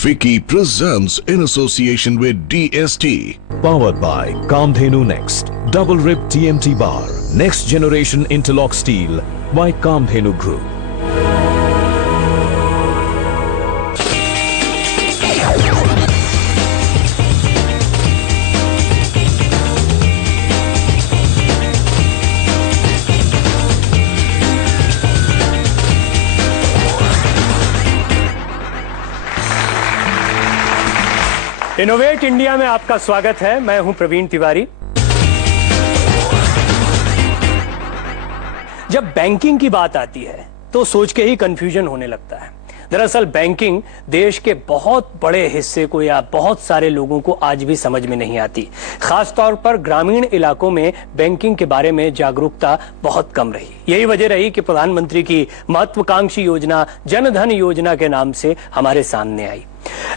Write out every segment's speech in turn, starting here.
FICCI presents in association with DST. Powered by Kamdhenu Next, double rib TMT bar, next generation interlock steel by Kamdhenu Group. Innovate India में आपका स्वागत है। मैं हूं प्रवीण तिवारी। जब banking की बात आती है तो सोच के ही कंफ्यूजन होने लगता है। दरअसल बैंकिंग देश के बहुत बड़े हिस्से को या बहुत सारे लोगों को आज भी समझ में नहीं आती। खासतौर पर ग्रामीण इलाकों में बैंकिंग के बारे में जागरूकता बहुत कम रही। यही वजह रही कि प्रधानमंत्री की महत्वाकांक्षी योजना जन धन योजना के नाम से हमारे सामने आई।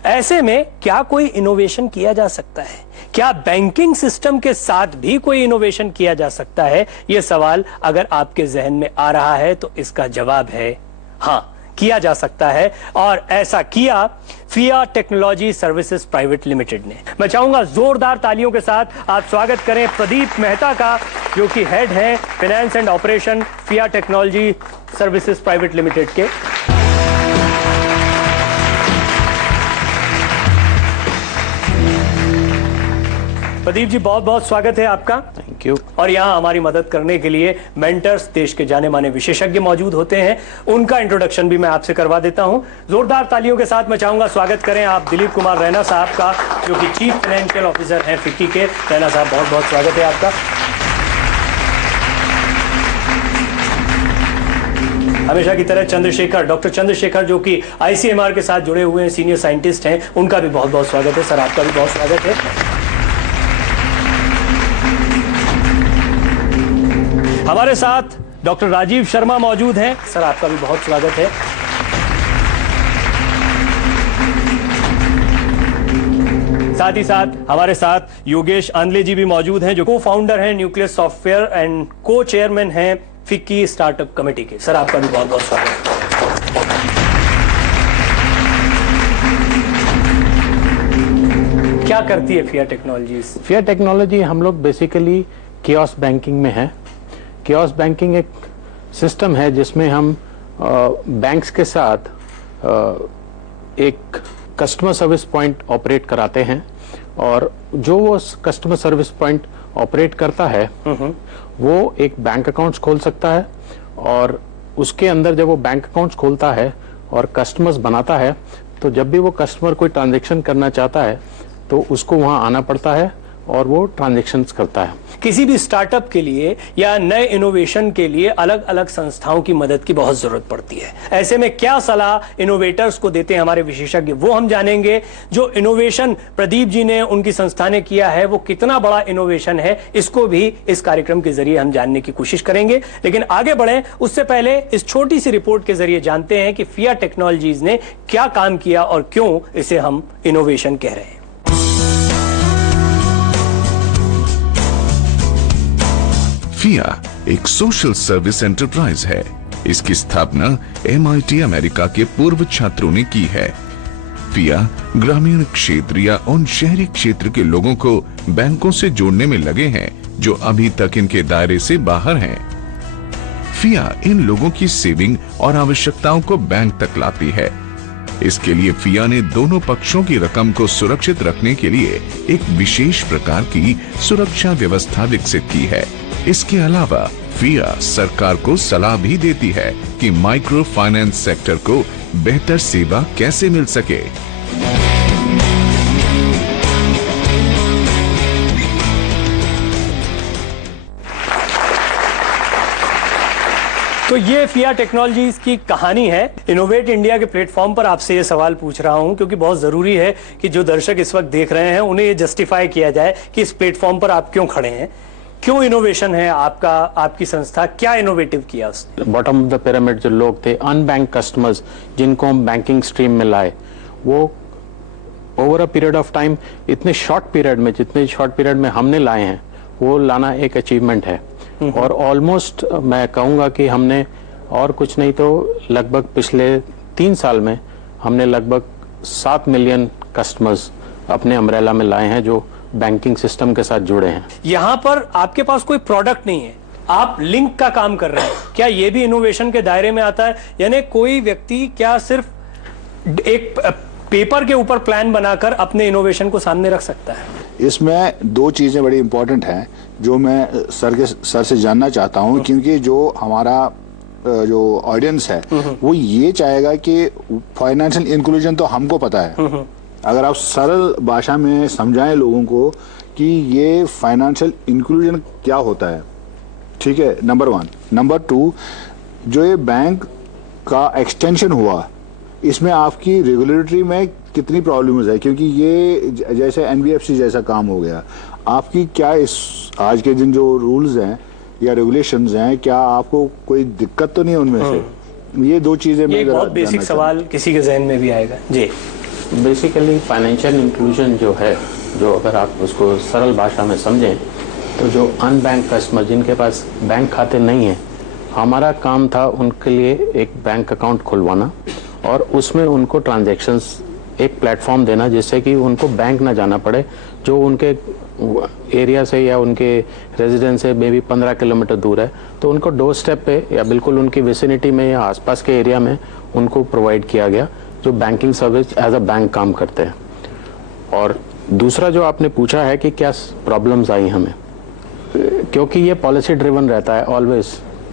ऐसे में क्या कोई इनोवेशन किया जा सकता है? क्या बैंकिंग सिस्टम के साथ भी कोई इनोवेशन किया जा सकता है? यह सवाल अगर आपके जहन में आ रहा है तो इसका जवाब है हाँ, किया जा सकता है। और ऐसा किया फिया टेक्नोलॉजी सर्विसेज प्राइवेट लिमिटेड ने। मैं चाहूंगा जोरदार तालियों के साथ आप स्वागत करें प्रदीप मेहता का, जो कि हेड है finance and operation Fia Technology Services Private Limited के। प्रदीप जी, बहुत बहुत स्वागत है आपका। Thank you. और यहाँ हमारी मदद करने के लिए मेंटर्स, देश के जाने माने विशेषज्ञ मौजूद होते हैं। उनका इंट्रोडक्शन भी मैं आपसे करवा देता हूँ। जोरदार तालियों के साथ मैं चाहूंगा स्वागत करें आप दिलीप कुमार रैना साहब का, जो कि चीफ फाइनेंशियल ऑफिसर हैं फिक्की के। रैना साहब, बहुत बहुत स्वागत है आपका। हमेशा की तरह चंद्रशेखर, डॉक्टर चंद्रशेखर, जो कि ICMR के साथ जुड़े हुए हैं, सीनियर साइंटिस्ट हैं, उनका भी बहुत बहुत स्वागत है। सर, आपका भी बहुत स्वागत है। हमारे साथ डॉक्टर राजीव शर्मा मौजूद हैं। सर, आपका भी बहुत स्वागत है। साथ ही साथ हमारे साथ योगेश आंदले जी भी मौजूद हैं, जो को फाउंडर हैं न्यूक्लियस सॉफ्टवेयर एंड को चेयरमैन हैं फिक्की स्टार्टअप कमेटी के। सर, आपका भी बहुत बहुत स्वागत है। क्या करती है फिया टेक्नोलॉजीज? फिया टेक्नोलॉजी हम लोग बेसिकली कियोस्क बैंकिंग में है। कियोस्क बैंकिंग एक सिस्टम है जिसमें हम बैंक्स के साथ एक कस्टमर सर्विस पॉइंट ऑपरेट कराते हैं, और जो वो कस्टमर सर्विस पॉइंट ऑपरेट करता है वो एक बैंक अकाउंट्स खोल सकता है, और उसके अंदर जब वो बैंक अकाउंट्स खोलता है और कस्टमर्स बनाता है, तो जब भी वो कस्टमर कोई ट्रांजैक्शन करना चाहता है तो उसको वहां आना पड़ता है और वो ट्रांजैक्शंस करता है। किसी भी स्टार्टअप के लिए या नए इनोवेशन के लिए अलग अलग संस्थाओं की मदद की बहुत जरूरत पड़ती है। ऐसे में क्या सलाह इनोवेटर्स को देते हैं हमारे विशेषज्ञ, वो हम जानेंगे। जो इनोवेशन प्रदीप जी ने, उनकी संस्था ने किया है, वो कितना बड़ा इनोवेशन है, इसको भी इस कार्यक्रम के जरिए हम जानने की कोशिश करेंगे। लेकिन आगे बढ़े उससे पहले इस छोटी सी रिपोर्ट के जरिए जानते हैं कि फिया टेक्नोलॉजीज ने क्या काम किया और क्यों इसे हम इनोवेशन कह रहे हैं। FIA एक सोशल सर्विस एंटरप्राइज है। इसकी स्थापना MIT अमेरिका के पूर्व छात्रों ने की है। FIA ग्रामीण क्षेत्र या उन शहरी क्षेत्र के लोगों को बैंकों से जोड़ने में लगे हैं जो अभी तक इनके दायरे से बाहर हैं। FIA इन लोगों की सेविंग और आवश्यकताओं को बैंक तक लाती है। इसके लिए FIA ने दोनों पक्षों की रकम को सुरक्षित रखने के लिए एक विशेष प्रकार की सुरक्षा व्यवस्था विकसित की है। इसके अलावा FIA सरकार को सलाह भी देती है कि माइक्रो फाइनेंस सेक्टर को बेहतर सेवा कैसे मिल सके। तो ये फिया टेक्नोलॉजीज की कहानी है। इनोवेट इंडिया के प्लेटफॉर्म पर आपसे ये सवाल पूछ रहा हूं क्योंकि बहुत जरूरी है कि जो दर्शक इस वक्त देख रहे हैं उन्हें ये जस्टिफाई किया जाए कि इस प्लेटफॉर्म पर आप क्यों खड़े हैं, क्यों इनोवेशन है आपका, आपकी संस्था क्या इनोवेटिव किया। बॉटम ऑफ द पिरामिड जो लोग थे, अनबैंक कस्टमर्स, जिनको हम बैंकिंग स्ट्रीम में लाए, वो over a period of time, इतने शॉर्ट पीरियड में, जितने शॉर्ट पीरियड में हमने लाए हैं, वो लाना एक अचीवमेंट है। और ऑलमोस्ट मैं कहूंगा कि हमने और कुछ नहीं तो लगभग पिछले 3 साल में हमने लगभग 7 मिलियन कस्टमर्स अपने अम्ब्रेला में लाए हैं जो बैंकिंग सिस्टम के साथ जुड़े हैं। यहां पर आपके पास कोई प्रोडक्ट नहीं है, आप लिंक का काम कर रहे हैं, क्या ये भी इनोवेशन के दायरे में आता है? यानी कोई व्यक्ति क्या सिर्फ एक पेपर के ऊपर प्लान बनाकर अपने इनोवेशन को सामने रख सकता है? इसमें दो चीजें बड़ी इंपॉर्टेंट हैं जो मैं सर से जानना चाहता हूं, क्योंकि जो हमारा जो ऑडियंस है वो ये चाहेगा कि फाइनेंशियल इंक्लूजन तो हमको पता है, अगर आप सरल भाषा में समझाएं लोगों को कि ये फाइनेंशियल इंक्लूजन क्या होता है, ठीक है, नंबर 1। नंबर 2, जो ये बैंक का एक्सटेंशन हुआ इसमें आपकी रेगुलेटरी में कितनी प्रॉब्लम्स है, क्योंकि ये जैसे एनबीएफसी जैसा काम हो गया, आपकी क्या इस आज के दिन जो रूल्स हैं या रेगुलेशंस हैं, क्या आपको कोई दिक्कत तो नहीं है उनमें से? ये दो चीजें ये एक बहुत बेसिक सवाल किसी के जहन में भी आएगा जी। बेसिकली फाइनेंशियल इंक्लूजन जो है, जो अगर आप उसको सरल भाषा में समझें तो जो अनबैंक कस्टमर जिनके पास बैंक खाते नहीं है, हमारा काम था उनके लिए एक बैंक अकाउंट खुलवाना और उसमें उनको ट्रांजैक्शंस एक प्लेटफॉर्म देना जिससे कि उनको बैंक ना जाना पड़े, जो उनके एरिया से या उनके रेजिडेंस से मे बी 15 किलोमीटर दूर है, तो उनको डोर स्टेप पे या बिल्कुल उनकी विसिनिटी में या आसपास के एरिया में उनको प्रोवाइड किया गया, जो banking service as a bank काम करते हैं। और दूसरा जो आपने पूछा है कि क्या प्रॉब्लम्स आई हमें, क्योंकि ये पॉलिसी ड्रिवन रहता है ऑलवेज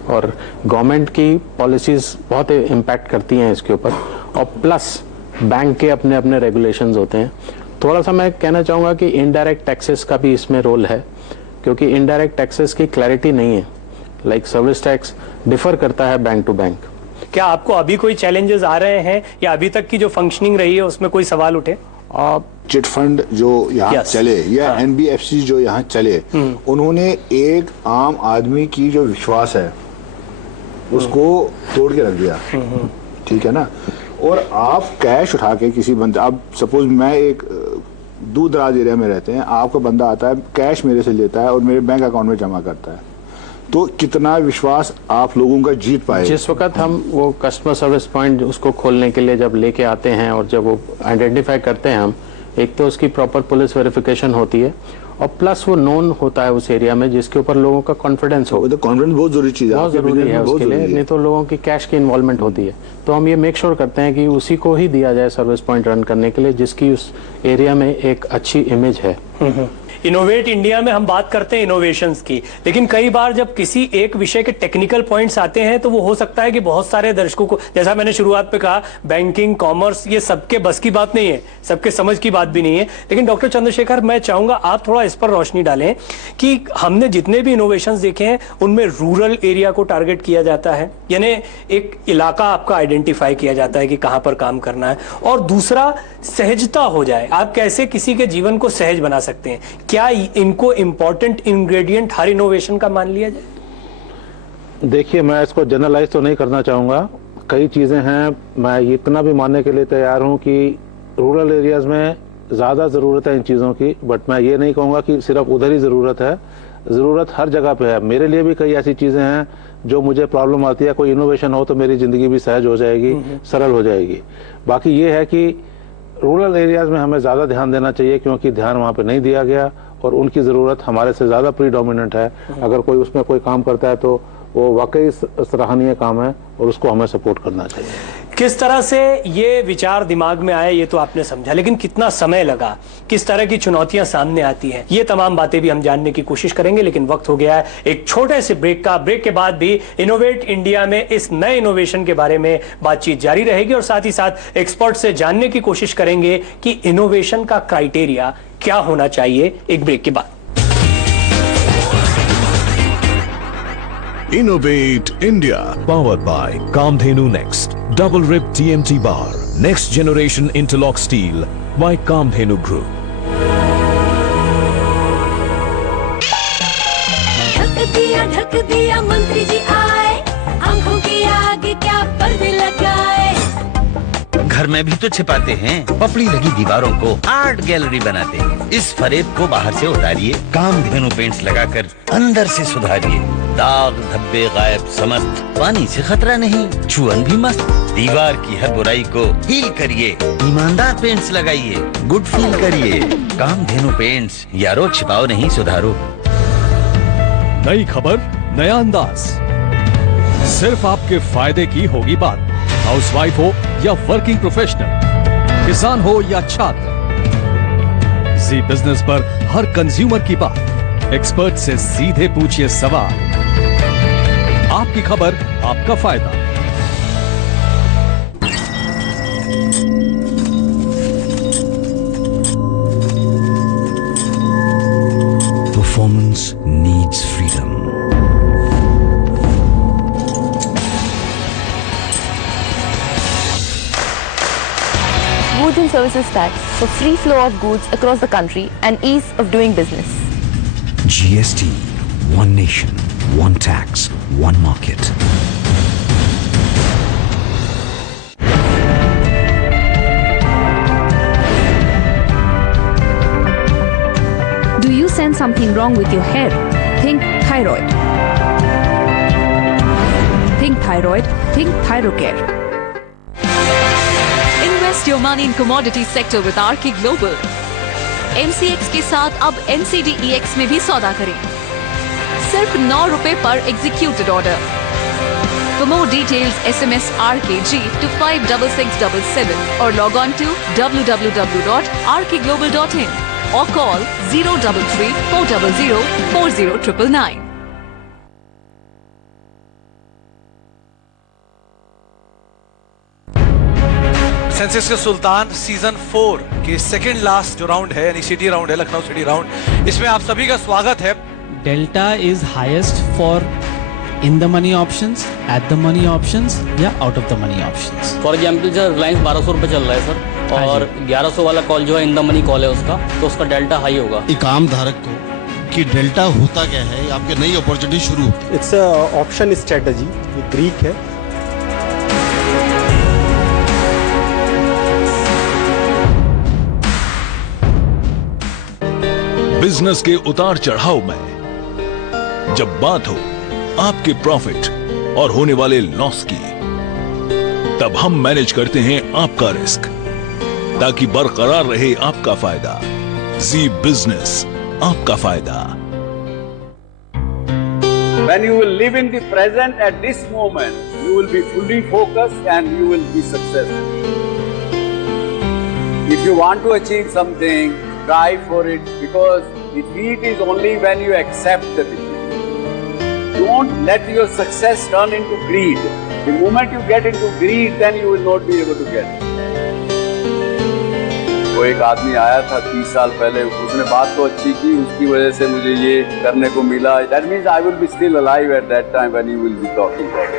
और गवर्नमेंट की पॉलिसीज बहुत इम्पैक्ट करती हैं इसके ऊपर, और प्लस बैंक के अपने अपने रेगुलेशंस होते हैं। थोड़ा सा मैं कहना चाहूँगा कि इनडायरेक्ट टैक्सेस का भी इसमें रोल है, क्योंकि इनडायरेक्ट टैक्सेस की क्लैरिटी नहीं है, लाइक सर्विस टैक्स डिफर करता है बैंक टू बैंक। क्या आपको अभी कोई चैलेंजेस आ रहे हैं या अभी तक की जो फंक्शनिंग रही है उसमें कोई सवाल उठे? चिट फंड जो यहाँ चले या एनबीएफसी जो यहाँ चले, उन्होंने एक आम आदमी की जो विश्वास है उसको तोड़ के रख दिया, ठीक है ना। और आप कैश उठा के किसी बंदे, आप सपोज मैं एक दूर दराज एरिया में रहते हैं, आपका बंदा आता है कैश मेरे से लेता है और मेरे बैंक अकाउंट में जमा करता है, तो कितना विश्वास आप लोगों का जीत पाए? जिस वक्त हम वो कस्टमर सर्विस पॉइंट उसको खोलने के लिए जब लेके आते हैं और जब वो आइडेंटिफाई करते हैं हम, एक तो उसकी प्रॉपर पुलिस वेरिफिकेशन होती है और प्लस वो नोन होता है उस एरिया में जिसके ऊपर लोगों का कॉन्फिडेंस हो। तो कॉन्फिडेंस बहुत जरूरी चीज है, बहुत जरूरी है उसके लिए, नहीं तो लोगों की कैश की इन्वॉल्वमेंट होती है। तो हम ये मेक श्योर करते हैं कि उसी को ही दिया जाए सर्विस पॉइंट रन करने के लिए जिसकी उस एरिया में एक अच्छी इमेज है। इनोवेट इंडिया में हम बात करते हैं इनोवेशंस की, लेकिन कई बार जब किसी एक विषय के टेक्निकल पॉइंट्स आते हैं तो वो हो सकता है कि बहुत सारे दर्शकों को, जैसा मैंने शुरुआत पे कहा, बैंकिंग, कॉमर्स, ये सबके बस की बात नहीं है, सबके समझ की बात भी नहीं है। लेकिन डॉक्टर चंद्रशेखर, मैं चाहूंगा आप थोड़ा इस पर रोशनी डालें कि हमने जितने भी इनोवेशंस देखे हैं उनमें रूरल एरिया को टारगेट किया जाता है, यानी एक इलाका आपका आइडेंटिफाई किया जाता है कि कहां पर काम करना है, और दूसरा सहजता हो जाए। आप कैसे किसी के जीवन को सहज बना सकते हैं? क्या इनको इंपॉर्टेंट इंग्रेडिएंट हर इनोवेशन का मान लिया जाए? देखिए, मैं इसको जनरलाइज तो नहीं करना चाहूँगा, कई चीज़ें हैं, मैं इतना भी मानने के लिए तैयार हूँ कि रूरल एरियाज़ में ज़्यादा ज़रूरत है इन चीज़ों की, बट मैं ये नहीं कहूँगा कि सिर्फ उधर ही ज़रूरत है, ज़रूरत हर जगह पे है। मेरे लिए भी कई ऐसी चीज़ें हैं जो मुझे प्रॉब्लम आती है, कोई इनोवेशन हो तो मेरी ज़िंदगी भी सहज हो जाएगी, सरल हो जाएगी। बाकी ये है कि रूरल एरियाज़ में हमें ज़्यादा ध्यान देना चाहिए, क्योंकि ध्यान वहाँ पे नहीं दिया गया और उनकी ज़रूरत हमारे से ज़्यादा प्रीडोमिनेंट है। अगर कोई उसमें कोई काम करता है तो वो वाकई सराहनीय काम है और उसको हमें सपोर्ट करना चाहिए। किस तरह से ये विचार दिमाग में आए ये तो आपने समझा, लेकिन कितना समय लगा, किस तरह की चुनौतियां सामने आती हैं, ये तमाम बातें भी हम जानने की कोशिश करेंगे। लेकिन वक्त हो गया है एक छोटे से ब्रेक का। ब्रेक के बाद भी इनोवेट इंडिया में इस नए इनोवेशन के बारे में बातचीत जारी रहेगी और साथ ही साथ एक्सपर्ट से जानने की कोशिश करेंगे कि इनोवेशन का क्राइटेरिया क्या होना चाहिए। एक ब्रेक के बाद Innovate India. Powered by Kamdhenu Next. Double Rib TMT Bar. Next Generation Interlock Steel by Kamdhenu Group. ढक दिया मंत्री जी आए, आंखों के आगे क्या पर्दे लगाए। घर में भी तो छिपाते हैं, पपड़ी लगी दीवारों को आर्ट गैलरी बनाते हैं। इस फरेब को बाहर से उतारिए, कामधेनु पेंट्स लगाकर अंदर से सुधारिए। दाग धब्बे गायब समस्त, पानी से खतरा नहीं, छुअन भी मस्त। दीवार की हर बुराई को हील करिए, ईमानदार पेंट्स लगाइए, गुड फील करिए। कामधेनु पेंट्स, यारो छिपाओ नहीं सुधारो। नई खबर, नया अंदाज, सिर्फ आपके फायदे की होगी बात। हाउसवाइफ हो या वर्किंग प्रोफेशनल, किसान हो या छात्र, जी बिजनेस पर हर कंज्यूमर की बात। एक्सपर्ट से सीधे पूछिए सवाल, आपकी खबर, आपका फायदा। Performance needs freedom. Goods and Services Tax for free flow of goods across the country and ease of doing business. GST, one nation, one tax, one market. Do you sense something wrong with your hair? Think thyroid. Think thyroid, think Thyrocare. Invest your money in commodity sector with RK Global. MCX के साथ अब NCDEX में भी सौदा करें। सिर्फ 9 रुपए पर executed order. For more details, SMS RKG to 56677 or log on to www.rkglobal.in or call 033 400 40999. Sensex के सुल्तान सीजन 4 के सेकंड लास्ट जो राउंड है, यानी सिटी राउंड है, लखनऊ सिटी राउंड, इसमें आप सभी का स्वागत है। Delta is highest for in the money options, at the money options या out of the money options. For example sir Reliance 1200 रुपये चल रहा है सर, और 1100 वाला कॉल जो है इन द मनी कॉल है उसका, तो उसका डेल्टा हाई होगा। एक आम धारक को कि डेल्टा होता क्या है, आपके नई अपॉर्चुनिटी शुरू होती है। इट्स ऑप्शन स्ट्रेटजी, ये ग्रीक है। बिजनेस के उतार चढ़ाव में जब बात हो आपके प्रॉफिट और होने वाले लॉस की, तब हम मैनेज करते हैं आपका रिस्क ताकि बरकरार रहे आपका फायदा। जी बिजनेस, आपका फायदा। When you will live in the present at this moment, you will be fully focused and you will be successful. If you want to achieve something, try for it, because defeat is only when you accept the defeat. Don't let your success turn into greed. The moment you get into greed, then you will not be able to get it. वो एक आदमी आया था 30 साल पहले, उसने बात तो अच्छी की, उसकी वजह से मुझे ये करने को मिला। That means I will be still alive at that time when you will be talking about it.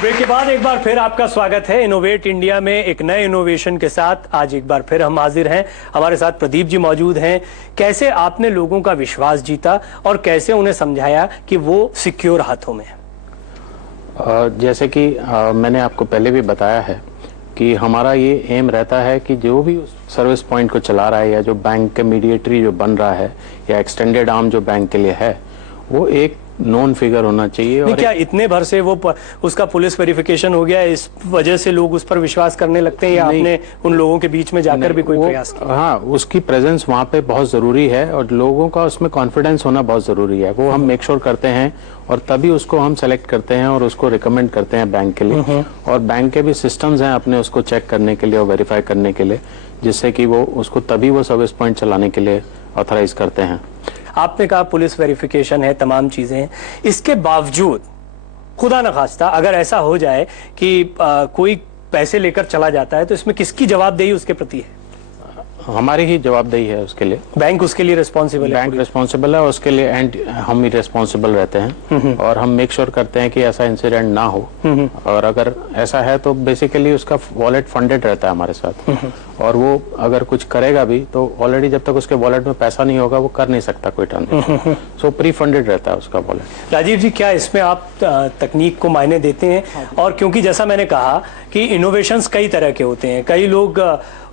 Break के बाद एक बार फिर आपका स्वागत है इनोवेट इंडिया में। एक नए इनोवेशन के साथ आज एक बार फिर हम हाजिर हैं। हमारे साथ प्रदीप जी मौजूद हैं। कैसे आपने लोगों का विश्वास जीता और कैसे उन्हें समझाया कि वो सिक्योर हाथों में है? जैसे कि मैंने आपको पहले भी बताया है कि हमारा ये एम रहता है कि जो भी सर्विस पॉइंट को चला रहा है या जो बैंक के मीडिएटरी जो बन रहा है या एक्सटेंडेड आर्म जो बैंक के लिए है, वो एक नॉन फिगर होना चाहिए। और क्या इतने भर से वो उसका पुलिस वेरिफिकेशन हो गया, इस वजह से लोग उस पर विश्वास करने लगते हैं, या आपने उन लोगों के बीच में जाकर भी कोई प्रयास किया? हाँ, उसकी प्रेजेंस वहाँ पे बहुत जरूरी है और लोगों का उसमें कॉन्फिडेंस होना बहुत जरूरी है। वो हम मेक श्योर करते हैं और तभी उसको हम सेलेक्ट करते हैं और उसको रिकमेंड करते हैं बैंक के लिए। और बैंक के भी सिस्टम्स हैं अपने उसको चेक करने के लिए और वेरीफाई करने के लिए, जिससे कि वो उसको तभी वो सर्विस पॉइंट चलाने के लिए ऑथराइज करते हैं। आपने कहा पुलिस वेरिफिकेशन है, तमाम चीजें हैं, इसके बावजूद खुदा न खास्ता अगर ऐसा हो जाए कि कोई पैसे लेकर चला जाता है, तो इसमें किसकी जवाबदेही उसके प्रति है? हमारी ही जवाबदेही है उसके लिए। बैंक उसके लिए रिस्पॉन्सिबल है? बैंक रिस्पॉन्सिबल है उसके लिए, एंड हम ही रिस्पॉन्सिबल रहते हैं और हम मेक श्योर करते हैं कि ऐसा इंसिडेंट ना हो। और अगर ऐसा है तो बेसिकली उसका वॉलेट फंडेड रहता है हमारे साथ, और वो अगर कुछ करेगा भी तो ऑलरेडी जब तक उसके वॉलेट में पैसा नहीं होगा वो कर नहीं सकता कोई ट्रांजेक्शन, सो प्री फंडेड रहता है उसका वॉलेट। राजीव जी, क्या इसमें आप तकनीक को मायने देते हैं? और क्योंकि जैसा मैंने कहा कि इनोवेशंस कई तरह के होते हैं, कई लोग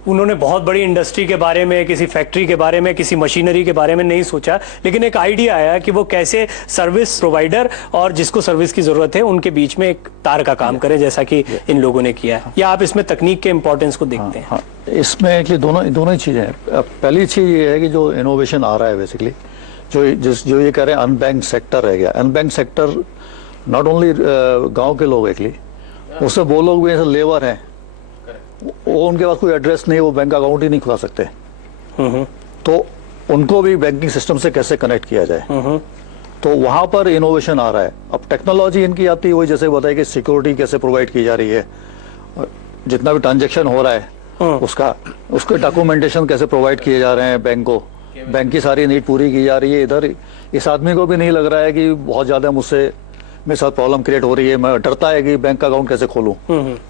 उन्होंने बहुत बड़ी इंडस्ट्री के बारे में, किसी फैक्ट्री के बारे में, किसी मशीनरी के बारे में नहीं सोचा, लेकिन एक आइडिया आया कि वो कैसे सर्विस प्रोवाइडर और जिसको सर्विस की जरूरत है उनके बीच में एक तार का काम करे, जैसा कि इन लोगों ने किया है। या आप इसमें तकनीक के इंपॉर्टेंस को देखते हैं? इसमें एक्चुअली दोनों ही चीजें हैं। पहली चीज ये है कि जो इनोवेशन आ रहा है बेसिकली, जो ये कह रहे हैं अनबैंक्ड सेक्टर रह गया। अनबैंक्ड सेक्टर नॉट ओनली गाँव के लोग एक्चुअली, उससे वो लोग भी ऐसे लेबर हैं, वो उनके पास कोई एड्रेस नहीं, वो बैंक अकाउंट ही नहीं खुला सकते, तो उनको भी बैंकिंग सिस्टम से कैसे कनेक्ट किया जाए, तो वहां पर इनोवेशन आ रहा है। अब टेक्नोलॉजी इनकी आती है, वही जैसे बताया कि सिक्योरिटी कैसे प्रोवाइड की जा रही है, जितना भी ट्रांजैक्शन हो रहा है उसके डॉक्यूमेंटेशन कैसे प्रोवाइड किए जा रहे हैं बैंक को, बैंक की सारी नीड पूरी की जा रही है। इधर इस आदमी को भी नहीं लग रहा है कि बहुत ज्यादा मेरे साथ प्रॉब्लम क्रिएट हो रही है, मैं डरता है कि बैंक का अकाउंट कैसे खोलूं,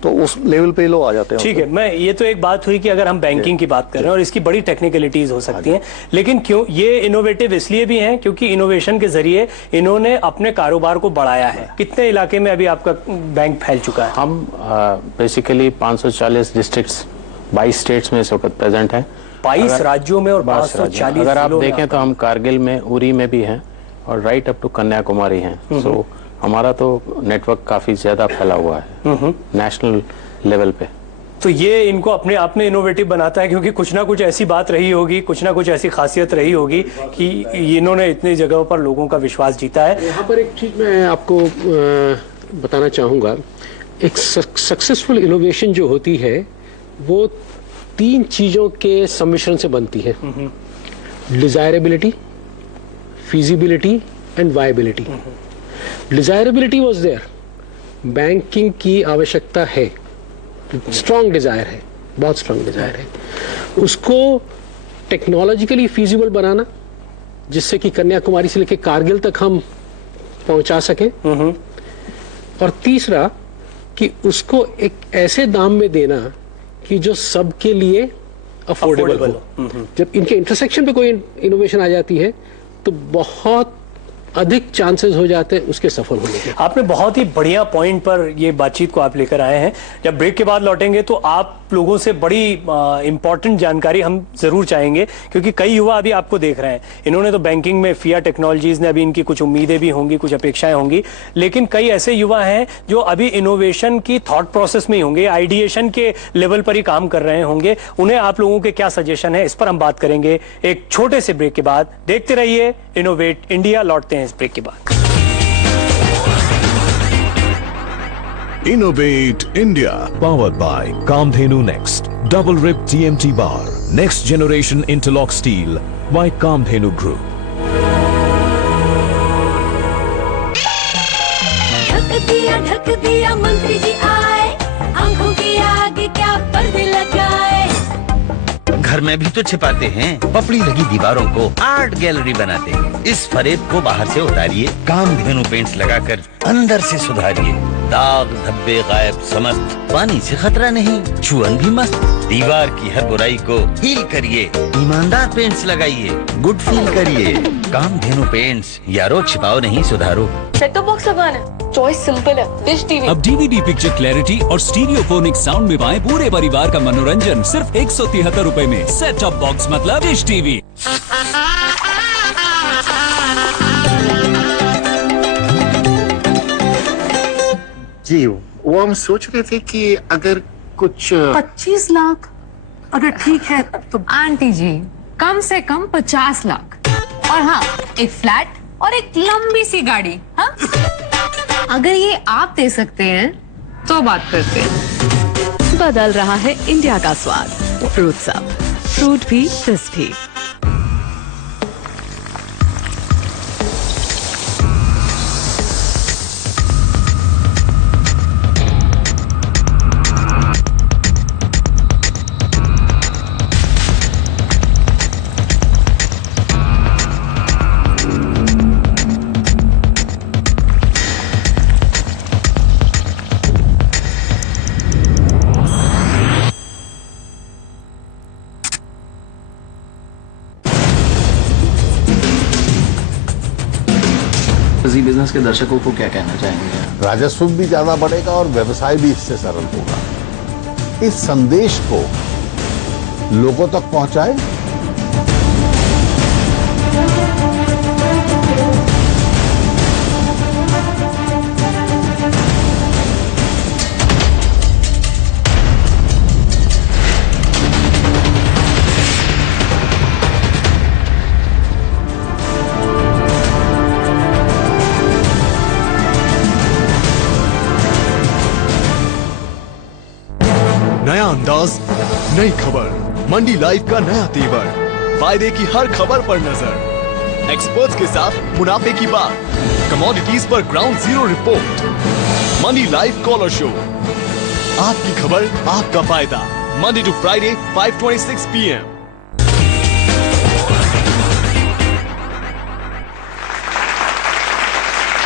तो उस लेवल पे लोग आ जाते हैं। ठीक है, मैं ये तो एक बात हुई कि अगर हम बैंकिंग की बात कर रहे हैं और इसकी बड़ी टेक्निकलिटीज हो सकती हैं, लेकिन क्यों ये इनोवेटिव इसलिए भी हैं क्योंकि इनोवेशन के जरिए इन्होंने अपने कारोबार को बढ़ाया है। कितने इलाके में अभी आपका बैंक फैल चुका है? हम बेसिकली 540 डिस्ट्रिक्ट्स 22 स्टेट्स में इस वक्त प्रेजेंट है, 22 राज्यों में और 540। अगर आप देखें तो हम कारगिल में, उरी में भी हैं और राइट अप टू कन्याकुमारी हैं। सो हमारा तो नेटवर्क काफी ज्यादा फैला हुआ है नेशनल लेवल पे। तो ये इनको अपने आप में इनोवेटिव बनाता है, क्योंकि कुछ ना कुछ ऐसी बात रही होगी, कुछ ना कुछ ऐसी खासियत रही होगी कि इन्होंने इतनी जगहों पर लोगों का विश्वास जीता है। यहाँ पर एक चीज मैं आपको बताना चाहूँगा, एक सक्सेसफुल इनोवेशन जो होती है वो 3 चीज़ों के सम्मिश्रण से बनती है: desirability, feasibility and viability. Desirability was there, banking की आवश्यकता है, स्ट्रॉन्ग डिजायर है, बहुत स्ट्रॉन्ग डिजायर है, उसको टेक्नोलॉजिकली फीजिबल बनाना जिससे कि कन्याकुमारी से लेकर कारगिल तक हम पहुंचा सकें, और तीसरा कि उसको एक ऐसे दाम में देना कि जो सबके लिए अफोर्डेबल हो। जब इनके इंटरसेक्शन पे कोई इनोवेशन आ जाती है तो बहुत अधिक चांसेस हो जाते हैं उसके सफल होने के। आपने बहुत ही बढ़िया पॉइंट पर ये बातचीत को आप लेकर आए हैं। जब ब्रेक के बाद लौटेंगे तो आप लोगों से बड़ी इंपॉर्टेंट जानकारी हम जरूर चाहेंगे, क्योंकि कई युवा अभी आपको देख रहे हैं। इन्होंने तो बैंकिंग में फिया टेक्नोलॉजीज ने अभी इनकी कुछ उम्मीदें भी होंगी, कुछ अपेक्षाएं होंगी, लेकिन कई ऐसे युवा हैं जो अभी इनोवेशन की थॉट प्रोसेस में ही होंगे, आइडिएशन के लेवल पर ही काम कर रहे होंगे। उन्हें आप लोगों के क्या सजेशन है, इस पर हम बात करेंगे एक छोटे से ब्रेक के बाद। देखते रहिए इनोवेट इंडिया। लौटते हैं इस ब्रेक के बाद। Innovate India, powered by Kamdhenu Next, double rib TMT bar, next generation interlock steel by Kamdhenu Group. ढक दिया मंत्री जी आए, आंखों के आगे क्या पर्दे लगाए। घर में भी तो छिपाते हैं, पपड़ी लगी दीवारों को आर्ट गैलरी बनाते हैं। इस फरेब को बाहर से उतारिए, कामधेनु पेंट्स लगाकर अंदर से सुधारिए। दाग धब्बे गायब समस्त, पानी से खतरा नहीं, छुअन भी मस्त। दीवार की हर बुराई को हील करिए, ईमानदार पेंट्स लगाइए, गुड फील करिए। कामधेनु पेंट्स, यारो छिपाओ नहीं सुधारो। सेट टॉप बॉक्स लगवाना है, चॉइस सिंपल है, डिश टीवी। अब डीवीडी पिक्चर क्लैरिटी और स्टीरियोफोनिक साउंड में पाएं पूरे परिवार का मनोरंजन सिर्फ 173 रुपए में। सेट टॉप बॉक्स मतलब डिश टीवी। जी, वो हम सोच रहे थे कि अगर कुछ 25 लाख अगर ठीक है तो। आंटी जी, कम से कम 50 लाख, और हाँ, एक फ्लैट और एक लंबी सी गाड़ी। हाँ, अगर ये आप दे सकते हैं तो बात करते हैं। बदल रहा है इंडिया का स्वाद, फ्रूट सब, फ्रूट भी फिश भी। किसी बिजनेस के दर्शकों को क्या कहना चाहेंगे? राजस्व भी ज्यादा बढ़ेगा और व्यवसाय भी इससे सरल होगा। इस संदेश को लोगों तक पहुंचाए। नया अंदाज, नई खबर, मंडी लाइव का नया तेवर, फायदे की हर खबर पर नजर, एक्सपर्ट्स के साथ मुनाफे की बात, कमोडिटीज पर ground zero report. Mandi live caller show, आपकी खबर आपका फायदा, Monday to Friday 5:26 PM।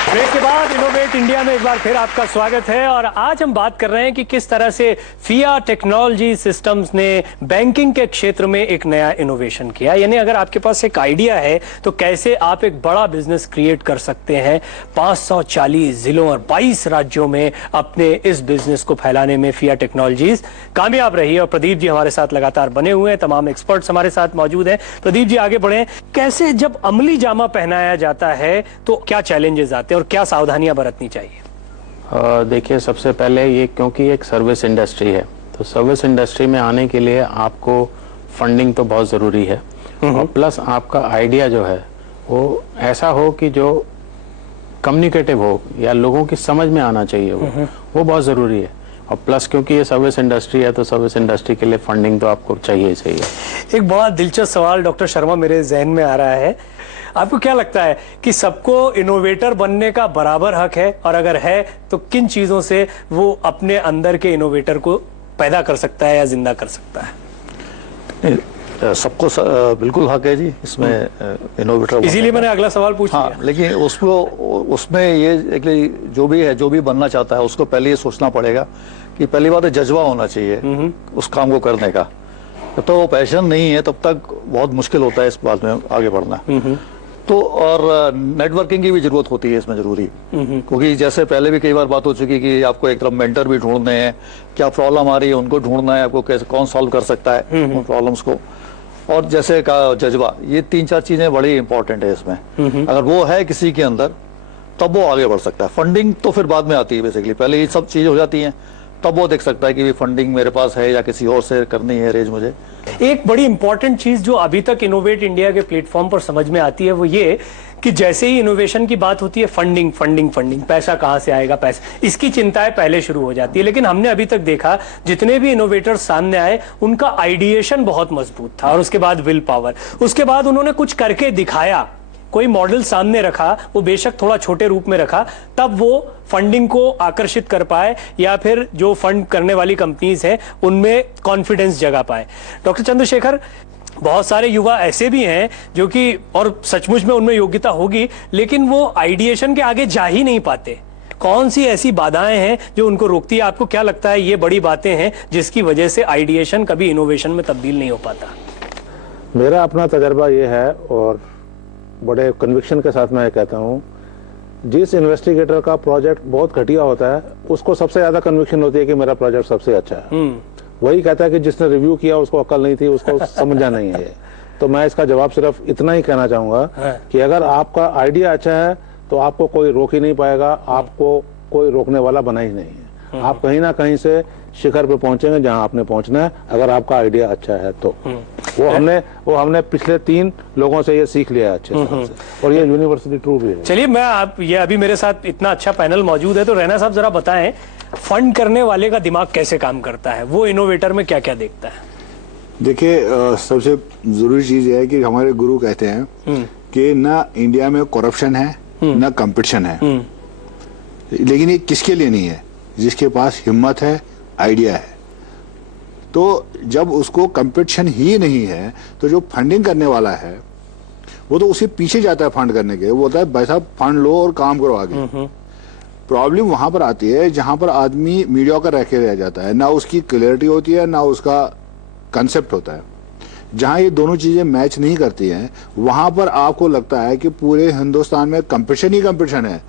Break के बाद इनोवेट इंडिया में एक बार फिर आपका स्वागत है और आज हम बात कर रहे हैं कि किस तरह से फिया टेक्नोलॉजी सिस्टम्स ने बैंकिंग के क्षेत्र में एक नया इनोवेशन किया। यानी अगर आपके पास एक आइडिया है तो कैसे आप एक बड़ा बिजनेस क्रिएट कर सकते हैं। 540 जिलों और 22 राज्यों में अपने इस बिजनेस को फैलाने में फिया टेक्नोलॉजीज कामयाब रही है। और प्रदीप जी हमारे साथ लगातार बने हुए हैं, तमाम एक्सपर्ट्स हमारे साथ मौजूद हैं। प्रदीप जी आगे बढ़े, कैसे जब अमली जामा पहनाया जाता है तो क्या चैलेंजेस आते हैं और क्या सावधानियां बरतनी चाहिए? देखिए, सबसे पहले ये क्योंकि एक सर्विस इंडस्ट्री है तो सर्विस इंडस्ट्री में आने के लिए आपको फंडिंग तो बहुत ज़रूरी है और प्लस आपका आइडिया जो है वो ऐसा हो कि जो कम्युनिकेटिव हो या लोगों की समझ में आना चाहिए वो बहुत ज़रूरी है। और प्लस क्योंकि ये सर्विस इंडस्ट्री है तो सर्विस इंडस्ट्री के लिए फंडिंग तो आपको चाहिए। एक बड़ा दिलचस्प सवाल डॉक्टर शर्मा मेरे जहन में आ रहा है, आपको क्या लगता है कि सबको इनोवेटर बनने का बराबर हक है, और अगर है तो किन चीजों से वो अपने अंदर के इनोवेटर को पैदा कर सकता है या जिंदा कर सकता है? सबको बिल्कुल हक है जी इसमें इनोवेटर। इसीलिए मैंने अगला सवाल पूछ लिया। हाँ, लेकिन उसमें ये जो भी बनना चाहता है उसको पहले ये सोचना पड़ेगा कि पहली बात है जज्बा होना चाहिए उस काम को करने का। तो वो पैशन नहीं है तब तक बहुत मुश्किल होता है इस बात में आगे बढ़ना। तो और नेटवर्किंग की भी जरूरत होती है इसमें जरूरी, क्योंकि जैसे पहले भी कई बार बात हो चुकी कि आपको एक तरफ मेंटर भी ढूंढने हैं, क्या प्रॉब्लम आ रही है उनको ढूंढना है, आपको कैसे कौन सॉल्व कर सकता है उन प्रॉब्लम्स को, और जैसे का जज्बा, ये 3-4 चीजें बड़ी इंपॉर्टेंट है इसमें। अगर वो है किसी के अंदर तब वो आगे बढ़ सकता है। फंडिंग तो फिर बाद में आती है, बेसिकली पहले ये सब चीजें हो जाती हैं तब वो देख सकता है कि फंडिंग मेरे पास है या किसी और से करनी है अरेंज मुझे। एक बड़ी इंपॉर्टेंट चीज जो अभी तक इनोवेट इंडिया के प्लेटफॉर्म पर समझ में आती है वो ये कि जैसे ही इनोवेशन की बात होती है फंडिंग फंडिंग फंडिंग, पैसा कहां से आएगा, पैसा, इसकी चिंताएं पहले शुरू हो जाती है। लेकिन हमने अभी तक देखा जितने भी इनोवेटर्स सामने आए उनका आइडिएशन बहुत मजबूत था, और उसके बाद विल पावर, उसके बाद उन्होंने कुछ करके दिखाया, कोई मॉडल सामने रखा, वो बेशक थोड़ा छोटे रूप में रखा, तब वो फंडिंग को आकर्षित कर पाए या फिर जो फंड करने वाली कंपनीज हैं उनमें कॉन्फिडेंस जगा पाए। डॉक्टर चंद्रशेखर, बहुत सारे युवा ऐसे भी हैं जो कि, और सचमुच में उनमें योग्यता होगी, लेकिन वो आइडिएशन के आगे जा ही नहीं पाते। कौन सी ऐसी बाधाएं हैं जो उनको रोकती है? आपको क्या लगता है ये बड़ी बातें हैं जिसकी वजह से आइडिएशन कभी इनोवेशन में तब्दील नहीं हो पाता? मेरा अपना तजर्बा ये है और बड़े कन्विक्शन के साथ मैं कहता हूँ, जिस इन्वेस्टिगेटर का प्रोजेक्ट बहुत घटिया होता है उसको सबसे ज्यादा कन्विक्शन होती है कि मेरा प्रोजेक्ट सबसे अच्छा है। वही कहता है कि जिसने रिव्यू किया उसको अक्ल नहीं थी, उसको समझा नहीं है। तो मैं इसका जवाब सिर्फ इतना ही कहना चाहूंगा कि अगर आपका आइडिया अच्छा है तो आपको कोई रोक ही नहीं पाएगा, आपको कोई रोकने वाला बना ही नहीं है। आप कहीं ना कहीं से शिखर पे पहुंचेंगे जहां आपने पहुंचना है, अगर आपका आइडिया अच्छा है तो। वो हमने पिछले 3 लोगों से ये सीख लिया है अच्छे से, और ये यूनिवर्सिटी ट्रू भी है। चलिए, ये अभी मेरे साथ इतना अच्छा पैनल मौजूद है तो रैना साहब जरा बताएं फंड करने वाले का दिमाग कैसे काम करता है, वो इनोवेटर में क्या क्या देखता है? देखिए, सबसे जरूरी चीज है कि हमारे गुरु कहते हैं कि ना इंडिया में करप्शन है ना कंपटीशन है, लेकिन ये किसके लिए नहीं है? जिसके पास हिम्मत है, आइडिया है। तो जब उसको कंपटीशन ही नहीं है तो जो फंडिंग करने वाला है वो तो उसे पीछे जाता है फंड करने के, वो बोलता है भाई साहब फंड लो और काम करो आगे। प्रॉब्लम वहां पर आती है जहां पर आदमी मीडियोकर रह के रह जाता है, ना उसकी क्लियरिटी होती है ना उसका कंसेप्ट होता है। जहां ये दोनों चीजें मैच नहीं करती हैं, वहां पर आपको लगता है कि पूरे हिंदुस्तान में कंपटीशन ही कंपटीशन है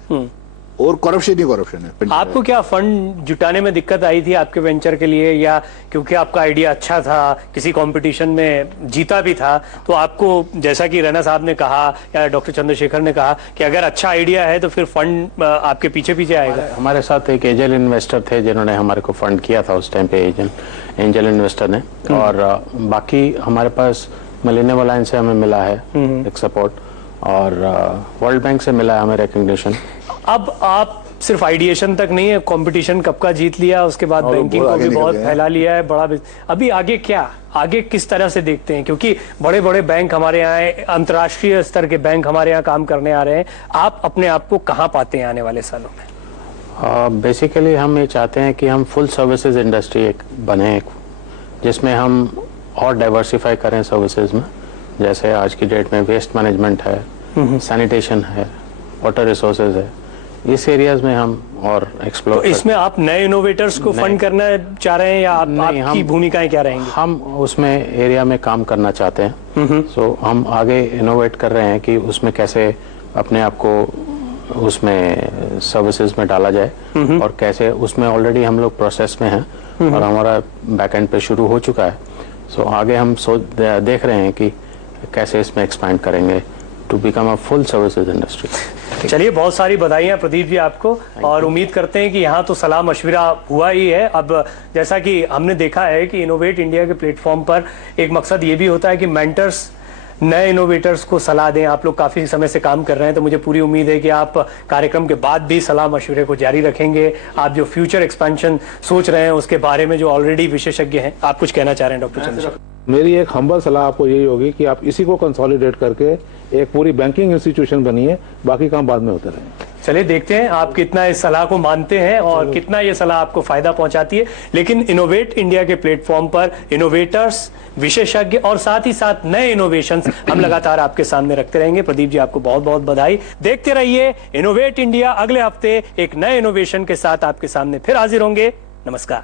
और करप्शन ही करप्शन है। आपको क्या फंड जुटाने में दिक्कत आई थी आपके वेंचर के लिए, या क्योंकि आपका आइडिया अच्छा था, किसी कंपटीशन में जीता भी था, तो आपको जैसा कि रैना साहब ने कहा या डॉक्टर चंद्रशेखर ने कहा कि अगर अच्छा आइडिया है तो फिर फंड आपके पीछे पीछे आएगा? हमारे साथ एक एंजल इन्वेस्टर थे जिन्होंने हमारे को फंड किया था उस टाइम पे, एंजल इन्वेस्टर ने, और बाकी हमारे पास मिलेनियम अलायंस से हमें मिला है एक सपोर्ट, और वर्ल्ड बैंक से मिला है हमें रिकग्निशन। अब आप सिर्फ आइडिएशन तक नहीं है, कंपटीशन कब का जीत लिया, उसके बाद बैंकिंग को भी बहुत फैला लिया है, बड़ा अभी आगे क्या, आगे किस तरह से देखते हैं? क्योंकि बड़े बड़े बैंक हमारे यहाँ, अंतर्राष्ट्रीय स्तर के बैंक हमारे यहाँ काम करने आ रहे हैं, आप अपने आप को कहाँ पाते हैं आने वाले सालों में? बेसिकली हम ये चाहते हैं कि हम फुल सर्विसेज इंडस्ट्री एक बने, जिसमें हम और डाइवर्सिफाई करें सर्विसेज में। जैसे आज की डेट में वेस्ट मैनेजमेंट है, सैनिटेशन है, वाटर रिसोर्सेज है, इस एरियाज में हम और एक्सप्लोर। तो इसमें आप नए इनोवेटर्स को फंड करना चाह रहे हैं, या आपकी भूमिकाएं क्या रहेंगी? हम उसमें एरिया में काम करना चाहते हैं। सो हम आगे इनोवेट कर रहे हैं कि उसमें कैसे अपने आप को उसमें सर्विसेज में डाला जाए, और कैसे उसमें ऑलरेडी हम लोग प्रोसेस में हैं और हमारा बैकएंड पे शुरू हो चुका है। सो आगे हम देख रहे हैं कि कैसे इसमें एक्सपैंड करेंगे to become a full services industry. चलिए, बहुत सारी बधाइयां प्रदीप जी आपको, और उम्मीद करते हैं कि यहाँ तो सलाह मशविरा हुआ ही है। अब जैसा कि हमने देखा है कि इनोवेट इंडिया के प्लेटफॉर्म पर एक मकसद ये भी होता है कि मेंटर्स नए इनोवेटर्स को सलाह दें। आप लोग काफी समय से काम कर रहे हैं, तो मुझे पूरी उम्मीद है कि आप कार्यक्रम के बाद भी सलाह मशवरे को जारी रखेंगे। आप जो फ्यूचर एक्सपेंशन सोच रहे हैं उसके बारे में जो ऑलरेडी विशेषज्ञ हैं, आप कुछ कहना चाह रहे हैं डॉक्टर चंद्रशेखर? मेरी एक हम्बल सलाह आपको यही होगी कि आप इसी को कंसोलिडेट करके एक पूरी बैंकिंग इंस्टीट्यूशन बनिए, बाकी काम बाद में होते रहें। चलिए देखते हैं आप कितना इस सलाह को मानते हैं और कितना ये सलाह आपको फायदा पहुंचाती है। लेकिन इनोवेट इंडिया के प्लेटफॉर्म पर इनोवेटर्स, विशेषज्ञ और साथ ही साथ नए इनोवेशंस हम लगातार आपके सामने रखते रहेंगे। प्रदीप जी, आपको बहुत बहुत बधाई। देखते रहिए इनोवेट इंडिया। अगले हफ्ते एक नए इनोवेशन के साथ आपके सामने फिर हाजिर होंगे। नमस्कार।